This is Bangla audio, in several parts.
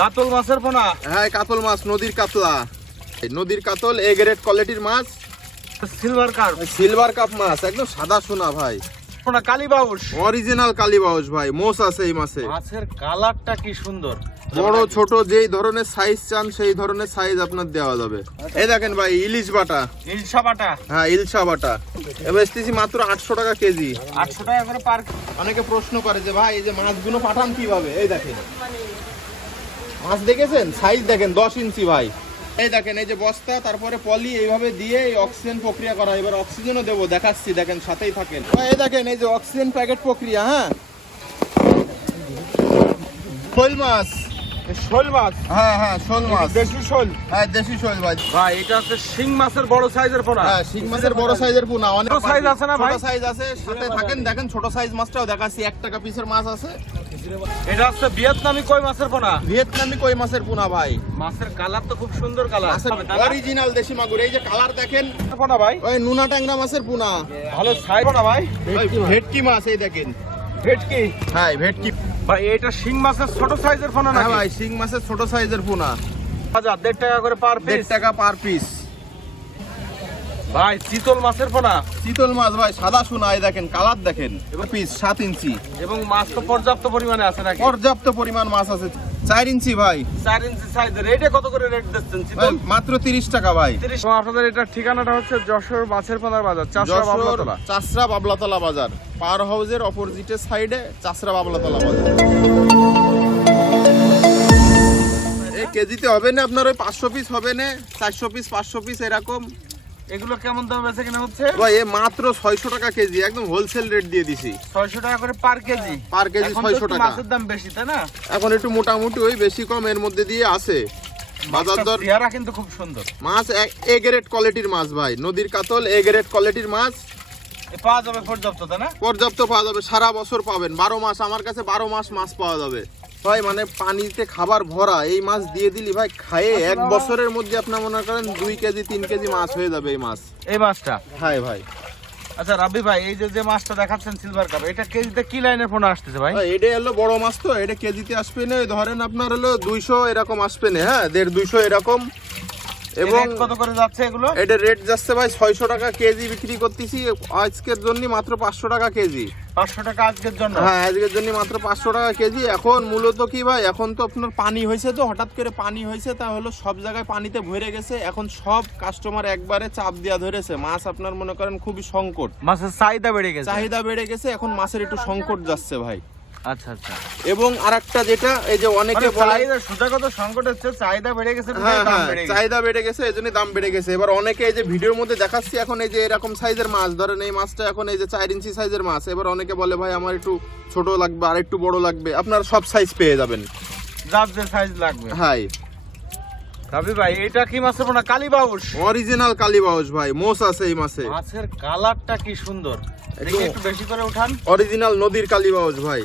কাতল মাছের পোনা। হ্যাঁ কাতল মাছ, নদীর কাতলা, নদীর কাতল, এ গ্রেড কোয়ালিটির মাছ। সিলভার কাপ, সিলভার কাপ মাছ, একদম সাদা সোনা ভাই। পোনা কালীবাউস, অরিজিনাল কালীবাউস ভাই। মোষ আছে এই মাছে। মাছের কালারটা কি সুন্দর। বড় ছোট যেই ধরনের সাইজ চান সেই ধরনের সাইজ আপনার দেওয়া যাবে। এই দেখেন ভাই ইলিশ বাটা, ইলশা বাটা। হ্যাঁ ইলশা বাটা। এবার এসতেছি মাত্র 800 টাকা কেজি। 800 টাকা করে পার। অনেকে প্রশ্ন করে যে ভাই এই যে মাছগুলো পাঠান কিভাবে। এই দেখেন মাছ দেখেছেন, সাইজ দেখেন 10 ইঞ্চি ভাই। এই দেখেন এই যে বস্তা, তারপরে পলি এইভাবে দিয়ে এই অক্সিজেন প্রক্রিয়া করা। এবার অক্সিজেনও দেবো, দেখাচ্ছি, দেখেন সাথেই থাকেন। এই দেখেন এই যে অক্সিজেন প্যাকেট প্রক্রিয়া। হ্যাঁ শোল মাছ, শোল মাছ। হ্যাঁ হ্যাঁ শোল মাছ, দেশি শোল। হ্যাঁ দেশি শোল ভাই। ভাই এটা হচ্ছে শিং মাছের বড় সাইজের পোনা। হ্যাঁ শিং মাছের বড় সাইজের পোনা। অনেক ছোট সাইজ আছে না ভাই? ছোট সাইজ আছে, সাথে থাকেন। দেখেন ছোট সাইজ মাছটাও দেখাচ্ছি, 1 টাকা পিসের মাছ আছে। এটা হচ্ছে ভিয়েতনামি কই মাছের পোনা। ভিয়েতনামি কই মাছের পোনা ভাই। মাছের কালার তো খুব সুন্দর কালার। অরিজিনাল দেশি মাগুর। এই যে কালার দেখেন পোনা ভাই। ওই নুনা ট্যাংরা মাছের পোনা। ভালো সাইজ পোনা ভাই। ভেটকি মাছ এই দেখেন। ভেটকি। হ্যাঁ ভেটকি ভাই এটা শিং মাছের ছোট সাইজের পোনা না হ্যাঁ ভাই, শিং মাছের ছোট সাইজের পোনা। 1.5 টাকা করে পার পিস। 1.5 টাকা পার পিস। ভাই চিতল মাছের পোনা। চিতল মাছ ভাই, সাদা সোনা। এই দেখেন কালার দেখেন। এবার পিস 7 ইঞ্চি। এবং মাছ তো পর্যাপ্ত পরিমাণে আছে নাকি? পর্যাপ্ত পরিমাণ মাছ আছে। 4 ইঞ্চি ভাই। 4 ইঞ্চি সাইজের। এটা কত করে রেট দিচ্ছেন ভাই চিতল? মাত্র 30 টাকা ভাই। 30। আপনাদের এটার ঠিকানাটা হচ্ছে যশোর মাছের পোনার বাজার, চাষরা বাবলাতলা। চাষরা বাবলাতলা বাজার, পাওয়ার হাউসের অপোজিটের সাইডে চাষরা বাবলাতলা বাজার। এই কেজিতে হবে না আপনার, ওই 500 পিস হবে না, 400 পিস 500 পিস এরকম। এগুলো কেমন দাম বেচে কিনা হচ্ছে? ভাই এ মাত্র 600 টাকা কেজি, একদম হোলসেল রেট দিয়ে দিছি। 600 টাকা করে পার কেজি। পার কেজি এখন তো 600 একটু টাকা। মাছের দাম বেশি তাই না? এখন একটু মোটামুটি ওই বেশি কম এর মধ্যে দিয়ে আছে। বাজার দর চেহারা কিন্তু খুব সুন্দর। মাছ এ গ্রেড কোয়ালিটির মাছ ভাই, নদীর কাতল এ গ্রেড কোয়ালিটির মাছ। এ পাওয়া যাবে পর্যাপ্ত তাই না? পর্যাপ্ত পাওয়া যাবে, সারা বছর পাবেন। 12 মাস আমার কাছে 12 মাস মাছ পাওয়া যাবে ভাই। মানে পানিতে খাবার ভরা এই মাছ দিয়ে দিলি ভাই, খায়ে 1 বছরের মধ্যে আপনার মনে করেন 2 কেজি 3 কেজি মাছ হয়ে যাবে এই মাছ। এই মাছটা। হ্যাঁ ভাই। আচ্ছা রাবি ভাই, এই যে মাছটা দেখাচ্ছেন সিলভার কাপ, এটা কেজিতে কি লাইনের পোনা আসতেছে ভাই? এটা হলো বড় মাছ, তো এটা কেজিতে আসবে না, ধরেন আপনার হলো 200 এরকম আসবে না। হ্যাঁ 150-200 এরকম। এবং কত করে যাচ্ছে এগুলো? এটা রেট যাচ্ছে ভাই 600 টাকা কেজি বিক্রি করতেছি আজকের জন্য, মাত্র 500 টাকা কেজি। 500 টাকা আজকের জন্য? হ্যাঁ আজকের জন্য মাত্র 500 টাকা কেজি। এখন মূলত কি ভাই, এখন তো আপনার পানি হয়েছে, তো হঠাৎ করে পানি হয়েছে, তা হলো সব জায়গায় পানিতে ভরে গেছে। এখন সব কাস্টমার একবারে চাপ দেওয়া ধরেছে। মাছ আপনার মনে করেন খুবই সংকট, মাছের চাহিদা বেড়ে গেছে। চাহিদা বেড়ে গেছে, এখন মাছের একটু সংকট যাচ্ছে ভাই। আচ্ছা আচ্ছা। এবং আরেকটা যেটা, এই যে অনেকে বলে চাহিদা সোজা কথা সংকট হচ্ছে, চাহিদা বেড়ে গেছে, হ্যাঁ দাম হ্যাঁ বেড়ে গেছে। চাহিদা বেড়ে গেছে, এই জন্য দাম বেড়ে গেছে। এবার অনেকে এই যে ভিডিওর মধ্যে দেখাচ্ছি, এখন এই যে এরকম সাইজের মাছ, ধরেন এই মাছটা এখন এই যে 4 ইঞ্চি সাইজের মাছ। এবার অনেকে বলে ভাই আমার একটু ছোট লাগবে আর একটু বড় লাগবে, আপনারা সব সাইজ পেয়ে যাবেন, যার যে সাইজ লাগবে। হাই রাবি ভাই এটা কি মাছের পোনা? কালীবাউস। অরিজিনাল কালীবাউস ভাই। মোষ আছে এই মাছে। মাছের কালারটা কি সুন্দর। দেখি একটু বেশি করে উঠান। অরিজিনাল নদীর কালীবাউস ভাই।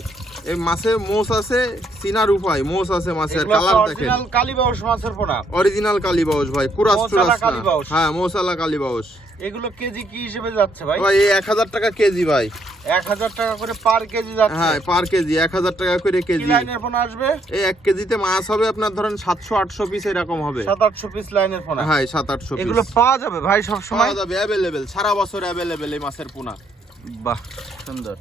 এই মাছে মোষ আছে, চিনার উপায় মোষ আছে মাছের। কালার দেখেন, অরিজিনাল কালীবাউস মাছের পোনা। অরিজিনাল কালীবাউস ভাই, কুরাস চুরাস না। কালীবাউস। হ্যাঁ মৌসালা কালীবাউস। এগুলো কেজি কি হিসেবে যাচ্ছে ভাই? ভাই এই 1000 টাকা কেজি ভাই। 1000 টাকা করে পার কেজি যাচ্ছে। হ্যাঁ পার কেজি 1000 টাকা করে কি কেজি। লাইনের পোনা আসবে? এই 1 কেজিতে মাছ হবে আপনার ধরেন 700-800 পিস এরকম হবে। 700-800 পিস লাইনের পোনা। হ্যাঁ 700-800 পিস এগুলো পাওয়া যাবে ভাই সব সময়? পাওয়া যাবে, अवेलेबल, সারা বছর अवेलेबल এই মাছের পোনা। বাহ সুন্দর।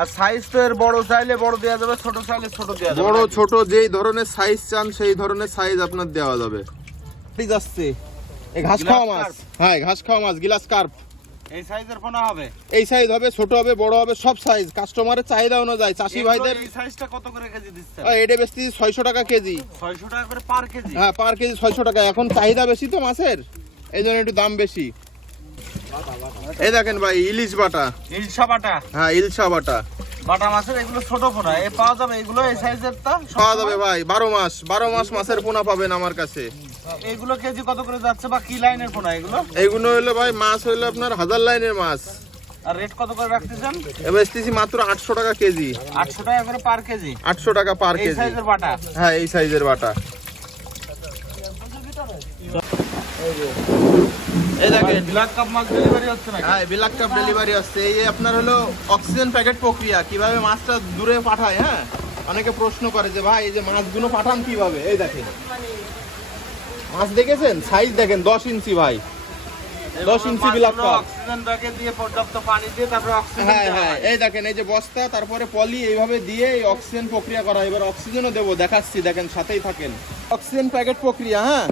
আর সাইজ তো এর বড় চাইলে বড় দেওয়া যাবে, ছোট চাইলে ছোট দেওয়া যাবে। বড় ছোট যেই ধরনের সাইজ চান সেই ধরনের সাইজ আপনার দেওয়া যাবে। ঠিক আছে। এই ঘাস খাওয়া মাছ, হ্যাঁ ঘাস খাওয়া মাছ, গ্লাস কার্প। এই সাইজের পোনা হবে? এই সাইজ হবে, ছোট হবে, বড় হবে, সব সাইজ কাস্টমারের চাহিদা অনুযায়ী। চাষি ভাইদের এই সাইজটা কত করে কেজি দিচ্ছেন? এটা বেশি 600 টাকা কেজি। 600 টাকা করে পার কেজি? হ্যাঁ পার কেজি 600 টাকা। এখন চাহিদা বেশি তো মাছের, এই জন্য একটু দাম বেশি। এই দেখেন ভাই ইলিশ বাটা, ইলশা বাটা। হ্যাঁ ইলশা বাটা। বাটা মাছের এগুলো ছোট পোনা, এ পাওয়া যাবে এগুলো এই সাইজেরটা? পাওয়া যাবে ভাই 12 মাস মাছের পোনা পাবেন আমার কাছে। এগুলো কেজি কত করে যাচ্ছে বা কি লাইনের পোনা এগুলো? এগুলো হলো ভাই মাছ হলো আপনার 1000 লাইনের মাছ। আর রেট কত করে রাখতেছেন? এবার এসতেছি মাত্র 800 টাকা কেজি। 800 টাকা করে পার কেজি? 800 টাকা পার এই কেজি। সাইজের বাটা? হ্যাঁ এই সাইজের বাটা। এই দেখেন ব্ল্যাক কাপ মাছ ডেলিভারি হচ্ছে নাকি? হ্যাঁ ব্ল্যাক কাপ ডেলিভারি আসছে। এই আপনার হলো অক্সিজেন প্যাকেট প্রক্রিয়া, কিভাবে মাছটা দূরে পাঠায়। হ্যাঁ অনেকে প্রশ্ন করে যে ভাই এই যে মাছগুলো পাঠান কিভাবে, এই দেখেন মাছ দেখেছেন, সাইজ দেখেন 10 ইঞ্চি ভাই, 10 ইঞ্চি বিলাক কাপ। অক্সিজেন ব্যাগে দিয়ে পর্যাপ্ত পানি দিয়ে তারপরে অক্সিজেন হ্যাঁ হ্যাঁ, এই দেখেন এই যে বস্তা, তারপরে পলি, এইভাবে দিয়ে এই অক্সিজেন প্রক্রিয়া করা হয়। এবার অক্সিজেনও দেবো, দেখাচ্ছি, দেখেন সাথেই থাকেন। অক্সিজেন প্যাকেট প্রক্রিয়া, হ্যাঁ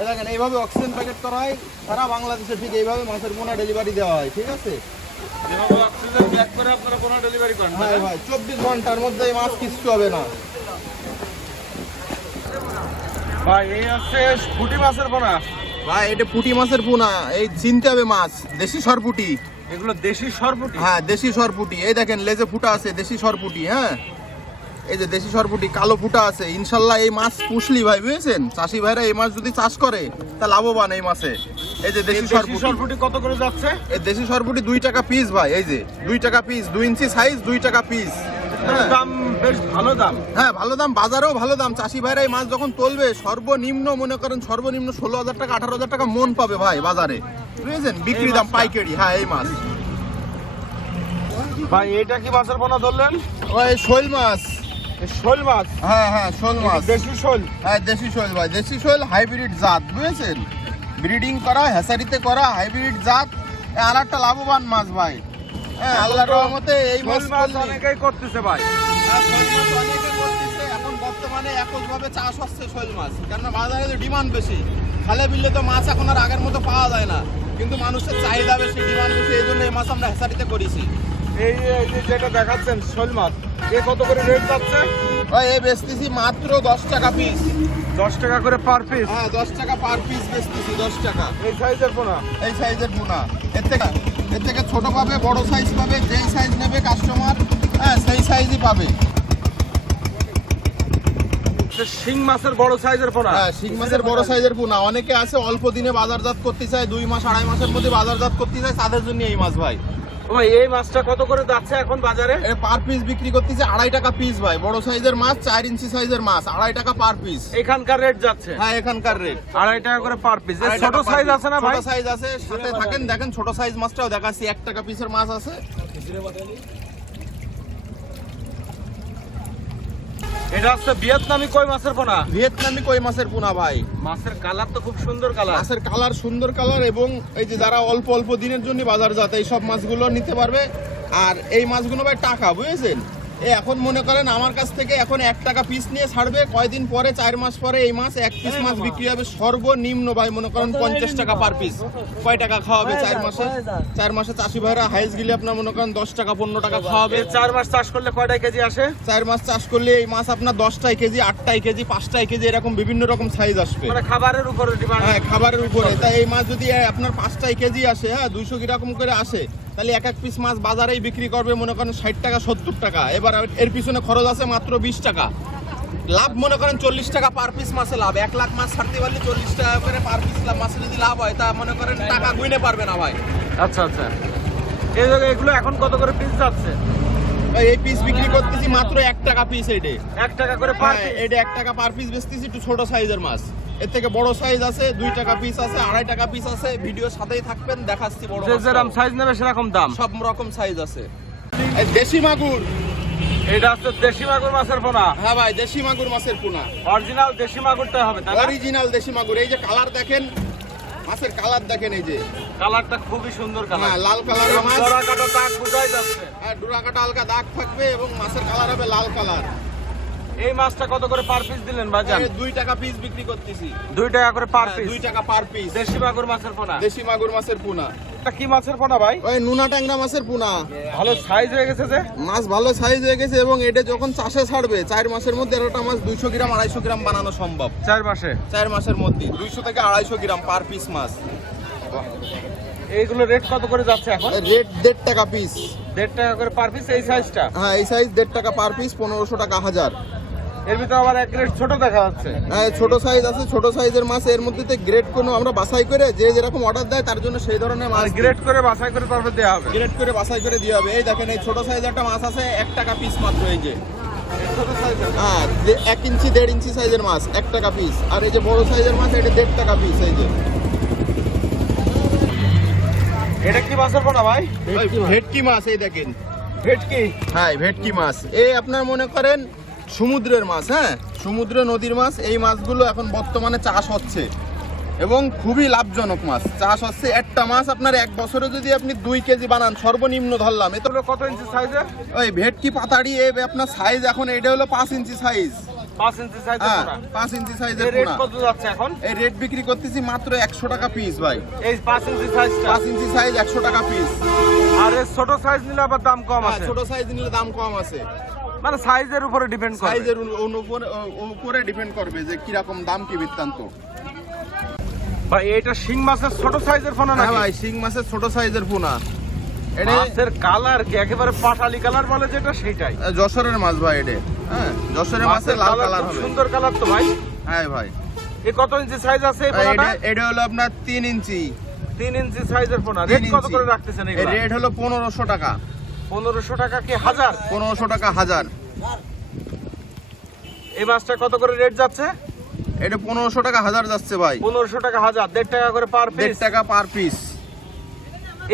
এই দেখেন এইভাবে অক্সিজেন প্যাকেট করা হয় সারা বাংলাদেশে, ঠিক এইভাবে মাছের পোনা ডেলিভারি দেওয়া হয়, ঠিক আছে। যেভাবে অক্সিজেন ব্যাগ করে আপনারা কোনো ডেলিভারি করেন। হ্যাঁ ভাই, 24 ঘন্টার মধ্যে এই মাছ কিচ্ছু হবে না ভাই এই হচ্ছে পুঁটি মাছের পোনা। ভাই। এটা পুঁটি মাছের পোনা, এই চিনতে হবে মাছ, দেশি সরপুটি। এগুলো দেশি সরপুটি? হ্যাঁ দেশি সরপুটি, এই দেখেন লেজে ফুটা আছে, দেশি সরপুটি। হ্যাঁ এই যে দেশি সরপুটি, কালো ফুটা আছে। ইনশাল্লাহ এই মাছ পুষলি ভাই, বুঝেছেন, চাষি ভাইরা এই মাছ যদি চাষ করে তা লাভবান এই মাছে। এই যে দেশি সরপুটি কত করে যাচ্ছে? এই দেশি সরপুটি 2 টাকা পিস ভাই, এই যে 2 টাকা পিস, 2 ইঞ্চি সাইজ, 2 টাকা পিস। দাম বেশ ভালো দাম। হ্যাঁ ভালো দাম, বাজারেও ভালো দাম। চাষি ভাইরা এই মাছ যখন তুলবে সর্বনিম্ন মনে করেন সর্বনিম্ন 16,000 টাকা 18,000 টাকা মন পাবে ভাই বাজারে, বুঝেছেন, বিক্রি দাম পাইকারি। হ্যাঁ এই মাছ ভাই এটা কি মাছের পোনা ধরলেন? ওই শোল মাছ। শোল মাছ? হ্যাঁ হ্যাঁ শোল মাছ, দেশি শোল। হ্যাঁ দেশি শোল ভাই, দেশি শোল হাইব্রিড জাত, বুঝেছেন, ব্রিডিং করা, হ্যাসারিতে করা হাইব্রিড জাত। আর একটা লাভবান মাছ ভাই। হ্যাঁ আল্লাহর রহমতে এই মাছ অনেকেই করতেছে ভাই। আর শোল মাছ অনেকে করতেছে, এখন বর্তমানে এককভাবে চাষ হচ্ছে শোল মাছ, কারণ বাজারে ডিমান্ড বেশি। খালে বিলে তো মাছ এখন আর আগের মতো পাওয়া যায় না, কিন্তু মানুষের চাহিদা বেশি, ডিমান্ড বেশি, এই জন্য এই মাছ আমরা হ্যাসারিতে করেছি। এই যে যেটা দেখাচ্ছেন শোল মাছ, এ কত করে রেট যাচ্ছে? ভাই এই বেচতেছি মাত্র 10 টাকা পিস। 10 টাকা করে পার পিস? হ্যাঁ 10 টাকা পার পিস বেচতেছি, 10 টাকা। এই সাইজের পোনা? এই সাইজের পোনা। এর থেকে ছোট পাবে, বড় সাইজ পাবে, যেই সাইজ নেবে কাস্টমার হ্যাঁ সেই সাইজই পাবে। শিং মাছের বড় সাইজের পোনা? হ্যাঁ শিং মাছের বড় সাইজের পোনা। অনেকে আছে অল্প দিনে বাজারজাত করতে চায়, 2 মাস 2.5 মাসের মধ্যে বাজারজাত করতে চায়, তাদের জন্য এই মাছ ভাই। ভাই এই মাছটা কত করে যাচ্ছে এখন বাজারে? পার পিস বিক্রি করতেছে 2.5 টাকা পিস ভাই। বড় সাইজের মাছ, 4 ইঞ্চি সাইজের মাছ, 2.5 টাকা পার পিস। এখানকার রেট যাচ্ছে? হ্যাঁ এখানকার রেট 2.5 টাকা করে পার পিস। ছোট সাইজ আছে না ভাই? ছোট সাইজ আছে, সাথে থাকেন, দেখেন ছোট সাইজ মাছটাও দেখাচ্ছি। 1 টাকা পিসের মাছ আছে। এটা হচ্ছে ভিয়েতনামি কই মাছের পোনা? ভিয়েতনামি কই মাছের পোনা ভাই। মাছের কালার তো খুব সুন্দর কালার। মাছের কালার সুন্দর কালার, এবং এই যে যারা অল্প অল্প দিনের জন্য বাজারজাত এই সব মাছগুলো নিতে পারবে। আর এই মাছগুলো ভাই টাকা, বুঝেছেন, এই এখন মনে করেন আমার কাছ থেকে এখন 1 টাকা পিস নিয়ে ছাড়বে, কয়দিন পরে 4 মাস পরে এই মাছ 1 পিস মাছ বিক্রি হবে সর্বনিম্ন ভাই মনে করেন 50 টাকা পার পিস। কয় টাকা খাওয়াবে 4 মাসে? 4 মাসে চাষি ভাইরা হাইস গিলে আপনার মনে করেন 10 টাকা 15 টাকা খাওয়াবে। 4 মাস চাষ করলে কয়টা কেজি আসে? 4 মাস চাষ করলে এই মাছ আপনার 10টাই কেজি, 8টাই কেজি, 5টাই কেজি, এরকম বিভিন্ন রকম সাইজ আসবে। মানে খাবারের উপরে ডিমান্ড। হ্যাঁ খাবারের উপরে। তাই এই মাছ যদি আপনার 5টাই কেজি আসে, হ্যাঁ 200 কিরকম করে আসে, তাহলে এক পিস মাছ বাজারেই বিক্রি করবে মনে করেন 60 টাকা 70 টাকা। এবার এর পিছনে খরচ আছে মাত্র 20 টাকা। লাভ মনে করেন 40 টাকা পার পিস মাছে লাভ। 1 লাখ মাছ ছাড়তে পারলে 40 টাকা করে পার পিস মাছে যদি লাভ হয়, তা মনে করেন টাকা গুইনে পারবে না ভাই। আচ্ছা আচ্ছা, এগুলো এখন কত করে পিস যাচ্ছে? এই পিস বিক্রি করতেছি মাত্র 1 টাকা পিস। এইটা 1 টাকা করে পার পিস? এটা 1 টাকা পার পিস বেচতেছি। একটু ছোট সাইজের মাছ, এর থেকে বড় সাইজ আছে, 2 টাকা পিস আছে, 2.5 টাকা পিস আছে। ভিডিওর সাথেই থাকবেন, দেখাচ্ছি বড় মাছ। যেরকম সাইজ নেবে সেরকম দাম? সব রকম সাইজ আছে। এই দেশি মাগুর, এটা হচ্ছে দেশি মাগুর মাছের পোনা? হ্যাঁ ভাই দেশি মাগুর মাছের পোনা। অরিজিনাল দেশি মাগুরটা হবে তাই না? অরিজিনাল দেশি মাগুর। এই যে কালার দেখেন, মাছের কালার দেখেন, এই যে কালারটা খুবই সুন্দর কালার। হ্যাঁ লাল কালারের মাছ, ডোরা কাটা দাগ বোঝাই যাচ্ছে। হ্যাঁ ডোরা কাটা হালকা দাগ থাকবে, এবং মাছের কালার হবে লাল কালার। এই মাছটা কত করে পার পিস দিলেন বাজার? 2 টাকা পিস বিক্রি করতেছি। 2 টাকা করে পার পিস? 2 টাকা পার পিস। দেশি মাগুর মাছের পোনা? দেশি মাগুর মাছের পোনা। এটা কি মাছের পোনা ভাই? ওই নুনা ট্যাংরা মাছের পোনা। ভালো সাইজ হয়ে গেছে যে? মাছ ভালো সাইজ হয়ে গেছে, এবং এটা যখন চাষে ছাড়বে 4 মাসের মধ্যে একটা মাছ 200 গ্রাম 250 গ্রাম বানানো সম্ভব। 4 মাসে? 4 মাসের মধ্যে 200 থেকে 250 গ্রাম পার পিস মাছ। এইগুলো রেট কত করে যাচ্ছে এখন? রেট 1.5 টাকা পিস। 1.5 টাকা করে পার পিস এই সাইজটা? হ্যাঁ এই সাইজ 1.5 টাকা পার পিস, 1500 টাকা হাজার। এর ভিতরে আবার এক গ্রেড ছোট দেখা যাচ্ছে। হ্যাঁ ছোট সাইজ আছে, ছোট সাইজের মাছ। এর মধ্যে গ্রেড কোনো আমরা বাছাই করে যে যেরকম অর্ডার দেয় তার জন্য সেই ধরনের মাছ গ্রেড করে বাছাই করে তারপর দেওয়া হবে। গ্রেড করে বাছাই করে দেওয়া হবে। এই দেখেন এই ছোট সাইজের একটা মাছ আছে 1 টাকা পিস মাত্র। এই যে ছোট সাইজের? হ্যাঁ 1 ইঞ্চি 1.5 ইঞ্চি সাইজের মাছ 1 টাকা পিস। আর এই যে বড় সাইজের মাছ, এটা 1.5 টাকা পিস। এই যে এটা কি মাছের পোনা ভাই? ভেটকি মাছ, এই দেখেন ভেটকি। হ্যাঁ ভেটকি মাছ, এই আপনার মনে করেন সমুদ্রের মাছ, হ্যাঁ সমুদ্র নদীর মাছ। এই মাছগুলো এখন বর্তমানে চাষ হচ্ছে এবং খুবই লাভজনক মাছ চাষ হচ্ছে। একটা মাছ আপনার এক বছরে যদি আপনি 2 কেজি বানান সর্বনিম্ন ধরলাম, এটা এগুলো কত ইঞ্চি সাইজের? ওই ভেটকি পাতাড়ি আপনার সাইজ এখন এটা হলো 5 ইঞ্চি সাইজ। 5 ইঞ্চি সাইজের পোনা। 5 ইঞ্চি সাইজের এর রেট পোনা। কত যাচ্ছে এখন? এই রেট বিক্রি করতেছি মাত্র 100 টাকা পিস ভাই। এই 5 ইঞ্চি সাইজটা? 5 ইঞ্চি সাইজ 100 টাকা পিস। আর এর ছোট সাইজ নিলে আবার দাম কম আছে? ছোট সাইজ নিলে দাম কম আছে, মানে সাইজের উপরে ডিপেন্ড করে। সাইজের উপরে ডিপেন্ড করবে যে কি রকম দাম কি বৃত্তান্ত। ভাই এটা শিং মাছের ছোট সাইজের পোনা হ্যাঁ নাকি? ভাই শিং মাছের ছোট সাইজের পোনা। এটা মাছের কালার কি একেবারে পাটালি কালার বলে যেটা সেটাই? যশোরের মাছ ভাই এটা। হ্যাঁ যশোরের মাছের লাল কালার হবে। সুন্দর কালার তো ভাই। হ্যাঁ ভাই। এ কত ইঞ্চি সাইজ আছে এই পোনাটা? এটা হলো আপনার 3 ইঞ্চি। 3 ইঞ্চি সাইজের পোনা। 3 রেট কত করে রাখতেছেন এগুলা? রেট হলো 1500 টাকা। 1500 টাকা কি হাজার? 1500 টাকা হাজার। এই মাছটা কত করে রেট যাচ্ছে? এটা 1500 টাকা হাজার যাচ্ছে ভাই। 1500 টাকা হাজার, 1.5 টাকা করে পার পিস। 1.5 টাকা পার পিস।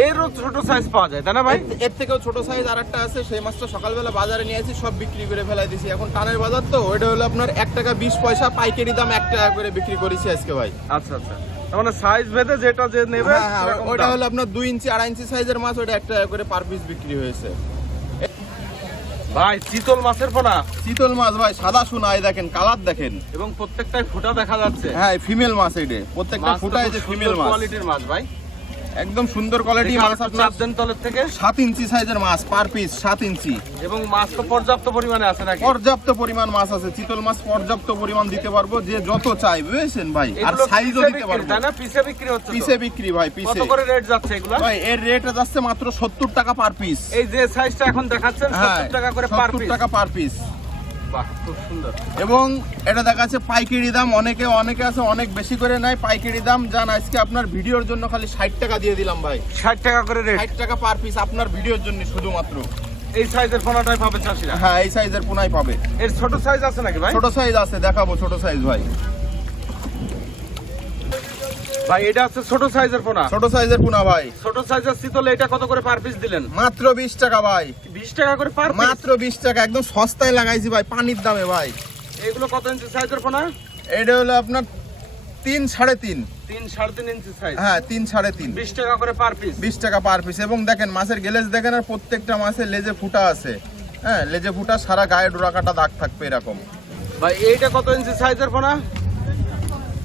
এরও ছোট সাইজ পাওয়া যায় তাই না ভাই? এর থেকেও ছোট সাইজ আরেকটা আছে, সেই মাছটা সকালবেলা বাজারে নিয়ে আসি, সব বিক্রি করে ফেলাই দিছি। এখন টানের বাজার তো, ওটা হলো আপনার 1 টাকা 20 পয়সা পাইকারি দাম 1 টাকা করে বিক্রি করেছি আজকে ভাই। আচ্ছা আচ্ছা, তার মানে সাইজ ভেদে যেটা যে নেবে সেরকম ওটা দাম। হলো আপনার 2 ইঞ্চি 2.5 ইঞ্চি সাইজের মাছ, ওটা 1 টাকা করে পার পিস বিক্রি হয়েছে। ভাই চিতল মাছের পোনা। চিতল মাছ ভাই সাদা সোনা, এই দেখেন কালার দেখেন, এবং প্রত্যেকটাই ফুটা দেখা যাচ্ছে। হ্যাঁ ফিমেল মাছ এটা, প্রত্যেকটা ফুটায় যে ফিমেল মাছ, কোয়ালিটির মাছ ভাই, একদম সুন্দর কোয়ালিটি মাছ। আপনার চাপ দেন তলের থেকে 7 ইঞ্চি সাইজের মাছ পার পিস, 7 ইঞ্চি। এবং মাছ তো পর্যাপ্ত পরিমাণে আছে নাকি? পর্যাপ্ত পরিমাণ মাছ আছে, চিতল মাছ পর্যাপ্ত পরিমাণ দিতে পারবো, যে যত চাই বুঝেছেন ভাই। আর এগুলো সাইজও পিসে দিতে বিক্রি, পারবো। তাই না? পিসে বিক্রি হচ্ছে তো? পিসে বিক্রি ভাই, কত পিসে। করে রেট যাচ্ছে এগুলো? ভাই এর রেট যাচ্ছে মাত্র 70 টাকা পার পিস। এই যে সাইজটা এখন দেখাচ্ছেন 70 টাকা করে পার 70 পিস। টাকা পার পিস। বাহ খুব সুন্দর। এবং এটা দেখাচ্ছে পাইকারি দাম, অনেকে আছে অনেক বেশি করে নেয় পাইকারি দাম। জান আজকে আপনার ভিডিওর জন্য খালি 60 টাকা দিয়ে দিলাম ভাই। 60 টাকা করে রেট? 60 টাকা পার পিস আপনার ভিডিওর জন্য শুধুমাত্র। এই সাইজের পোনাটাই পাবে চাষিরা? হ্যাঁ এই সাইজের পোনাই পাবে। এর ছোট সাইজ আছে নাকি ভাই? ছোট সাইজ আছে, দেখাবো ছোট সাইজ ভাই। ভাই এটা হচ্ছে ছোট সাইজের পোনা। ছোট সাইজের পোনা ভাই। ছোট সাইজের চিতল, এটা কত করে পার পিস দিলেন? মাত্র 20 টাকা ভাই। 20 টাকা করে পার পিস? মাত্র 20 টাকা, একদম সস্তায় লাগাইছি ভাই, পানির দামে ভাই। এগুলো কত ইঞ্চি সাইজের পোনা? এটা হলো আপনার 3 3.5। 3 3.5 ইঞ্চি সাইজ। হ্যাঁ 3 3.5। 20 টাকা করে পার পিস? 20 টাকা পার পিস। এবং দেখেন মাছের গেলেজ দেখেন, আর প্রত্যেকটা মাছের লেজে ফুটা আছে। হ্যাঁ লেজে ফুটা, সারা গায়ে ডোরা কাটা দাগ থাকবে এরকম। ভাই এইটা কত ইঞ্চি সাইজের পোনা?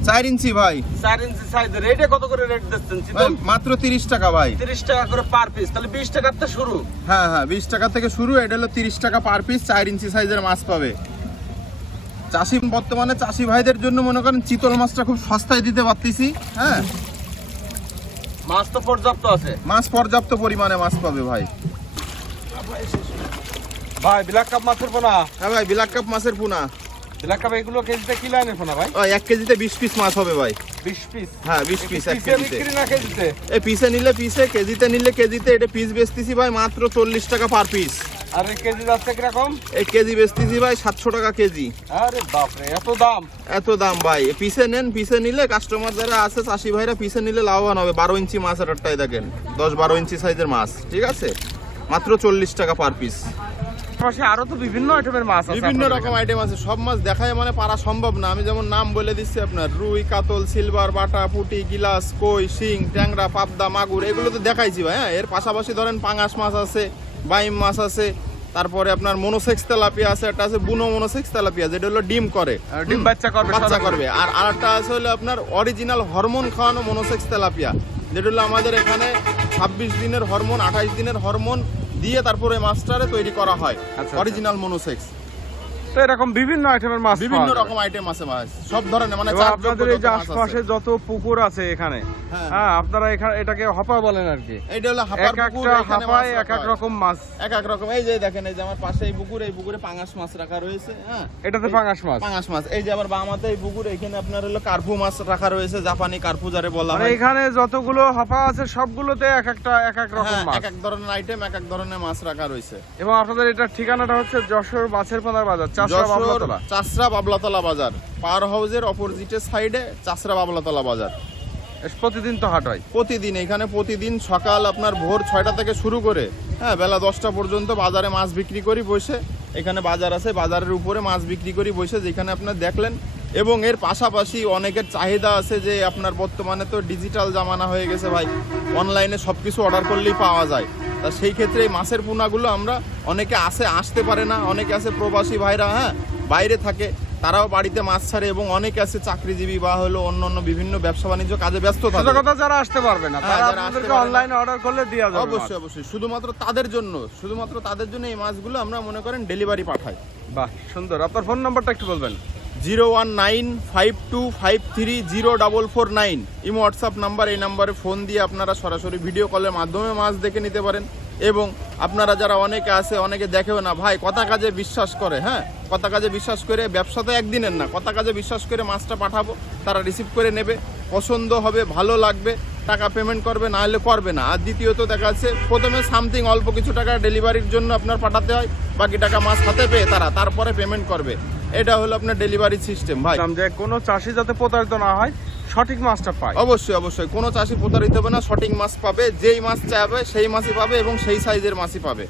4 ইঞ্চি ভাই। 4 ইঞ্চি সাইজের। এইটা কত করে রেট দিচ্ছেন ভাই চিতল? মাত্র 30 টাকা ভাই। 30 টাকা করে পার পিস, তাহলে 20 টাকার তো শুরু। হ্যাঁ 20 টাকা থেকে শুরু, এটা হলো 30 টাকা পার পিস। 4 ইঞ্চি সাইজের মাছ পাবে। চাষি বর্তমানে চাষি ভাইদের জন্য মনে করেন চিতল মাছটা খুব সস্তায় দিতে পারতেছি। হ্যাঁ মাছ তো পর্যাপ্ত আছে। মাছ পর্যাপ্ত পরিমাণে মাছ পাবে ভাই। ভাই ব্ল্যাক কাপ মাছের পোনা। হ্যাঁ ভাই ব্ল্যাক কাপ মাছের পোনা। ব্ল্যাক কাপ এগুলো কেজিতে কি লাইনের পোনা ভাই? 1 কেজিতে 20 পিস মাছ হবে ভাই। 20 পিস? হ্যাঁ 20 পিস 1 পিসে কেজিতে। বিক্রি না কেজিতে? এই পিসে নিলে পিসে, কেজিতে নিলে কেজিতে। এটা পিস বেচতেছি ভাই মাত্র 40 টাকা পার পিস। আর এই কেজি যাচ্ছে কিরকম? এই কেজি বেচতেছি ভাই 700 টাকা কেজি। আরে বাপরে এত দাম! এত দাম ভাই। পিসে নেন, পিসে নিলে কাস্টমার যারা আছে চাষি ভাইরা পিসে নিলে লাভবান হবে। 12 ইঞ্চি মাছ আরটাই দেখেন, 10-12 ইঞ্চি সাইজের মাছ, ঠিক আছে? মাত্র 40 টাকা পার পিস। পাশে আরো তো বিভিন্ন আইটেমের মাছ আছে। বিভিন্ন রকম আইটেম আছে, সব মাছ দেখায় মানে পারা সম্ভব না। আমি যেমন নাম বলে দিচ্ছি আপনার, রুই, কাতল, সিলভার, বাটা, পুঁটি, গিলাস, কই, শিং, ট্যাংরা, পাবদা, মাগুর, এগুলো তো দেখাইছি ভাই। হ্যাঁ এর পাশাপাশি ধরেন পাঙাশ মাছ আছে, বাইম মাছ আছে, তারপরে আপনার মনোসেক্স তেলাপিয়া আছে, একটা আছে বুনো মনোসেক্স তেলাপিয়া, যেটা হলো ডিম করে, ডিম বাচ্চা করবে। আর আরেকটা আছে হলো আপনার অরিজিনাল হরমোন খাওয়ানো মনোসেক্স তেলাপিয়া, যেটা হলো আমাদের এখানে 26 দিনের হরমোন, 28 দিনের হরমোন দিয়ে তারপরে মাছটারে তৈরি করা হয়, অরিজিনাল মনোসেক্স। তো এরকম বিভিন্ন আইটেমের মাছ, বিভিন্ন রকম আইটেম আছে মাছ, সব ধরনের। মানে আপনাদের এই যে আশপাশে যত পুকুর আছে এখানে, হ্যাঁ আপনারা এখানে এটাকে হাপা বলেন আর কি? এইটা হলো হাপার পুকুর, এখানে হাপায় এক এক রকম মাছ, এক এক রকম। এই যে দেখেন, এই যে আমার পাশে এই পুকুর, এই পুকুরে পাঙাশ মাছ রাখা রয়েছে। হ্যাঁ এটাতে পাঙাশ মাছ, পাঙাশ মাছ। এই যে আবার বামাতে এই পুকুর, এখানে আপনার হলো কার্পু মাছ রাখা রয়েছে, জাপানি কার্পু যারে বলা হয়। এখানে যতগুলো হাপা আছে সবগুলোতে এক এক রকম মাছ, এক এক ধরনের আইটেম, এক এক ধরনের মাছ রাখা রয়েছে। এবং আপনাদের এটা ঠিকানাটা হচ্ছে যশোর মাছের পোনার বাজার, চাষরা বাবলাতলা বাজার, পাওয়ার হাউসের অপোজিটের সাইডে চাষরা বাবলাতলা বাজার। প্রতিদিন তো হাট হয়? প্রতিদিন এখানে প্রতিদিন সকাল আপনার ভোর 6টা থেকে শুরু করে হ্যাঁ বেলা 10টা পর্যন্ত বাজারে মাছ বিক্রি করি বসে। এখানে বাজার আছে, বাজারের উপরে মাছ বিক্রি করি বসে, যেখানে আপনার দেখলেন। এবং এর পাশাপাশি অনেকের চাহিদা আছে যে আপনার বর্তমানে তো ডিজিটাল জামানা হয়ে গেছে ভাই, অনলাইনে সব কিছু অর্ডার করলেই পাওয়া যায়। তা সেই ক্ষেত্রে এই মাছের পোনাগুলো আমরা অনেকে আসতে পারে না, অনেকে আছে প্রবাসী ভাইরা হ্যাঁ বাইরে থাকে, তারাও বাড়িতে মাছ ছাড়ে, এবং অনেকে আছে চাকরিজীবী বা হলো অন্য বিভিন্ন ব্যবসা বাণিজ্য কাজে ব্যস্ত থাকে। কথা যারা আসতে পারবে না হ্যাঁ, তারা যারা আসতে আপনাদেরকে পারবে না। অনলাইনে অর্ডার করলে দেওয়া যাবে? অবশ্যই অবশ্যই, শুধুমাত্র তাদের জন্য এই মাছগুলো আমরা মনে করেন ডেলিভারি পাঠাই। বাহ সুন্দর। আপনার ফোন নাম্বারটা একটু বলবেন? 01952530449 ইমো হোয়াটসঅ্যাপ নাম্বার। এই নাম্বারে ফোন দিয়ে আপনারা সরাসরি ভিডিও কলের মাধ্যমে মাছ দেখে নিতে পারেন। এবং আপনারা যারা অনেকে দেখেও না ভাই, কথা কাজে বিশ্বাস করে, হ্যাঁ কথা কাজে বিশ্বাস করে, ব্যবসা তো একদিনের না, কথা কাজে বিশ্বাস করে মাছটা পাঠাবো, তারা রিসিভ করে নেবে, পছন্দ হবে, ভালো লাগবে, টাকা পেমেন্ট করবে, না হলে করবে না। আর দ্বিতীয়ত দেখা যাচ্ছে প্রথমে সামথিং অল্প কিছু টাকা ডেলিভারির জন্য আপনার পাঠাতে হয়, বাকি টাকা মাছ হাতে পেয়ে তারপরে পেমেন্ট করবে। এটা হলো আপনার ডেলিভারি সিস্টেম ভাই। যে কোনো চাষি যাতে প্রতারিত না হয়, সঠিক মাছটা পায়। অবশ্যই কোনো চাষি প্রতারিত হবে না, সঠিক মাছ পাবে, যেই মাছ চাইবে সেই মাছই পাবে এবং সেই সাইজের মাছই পাবে।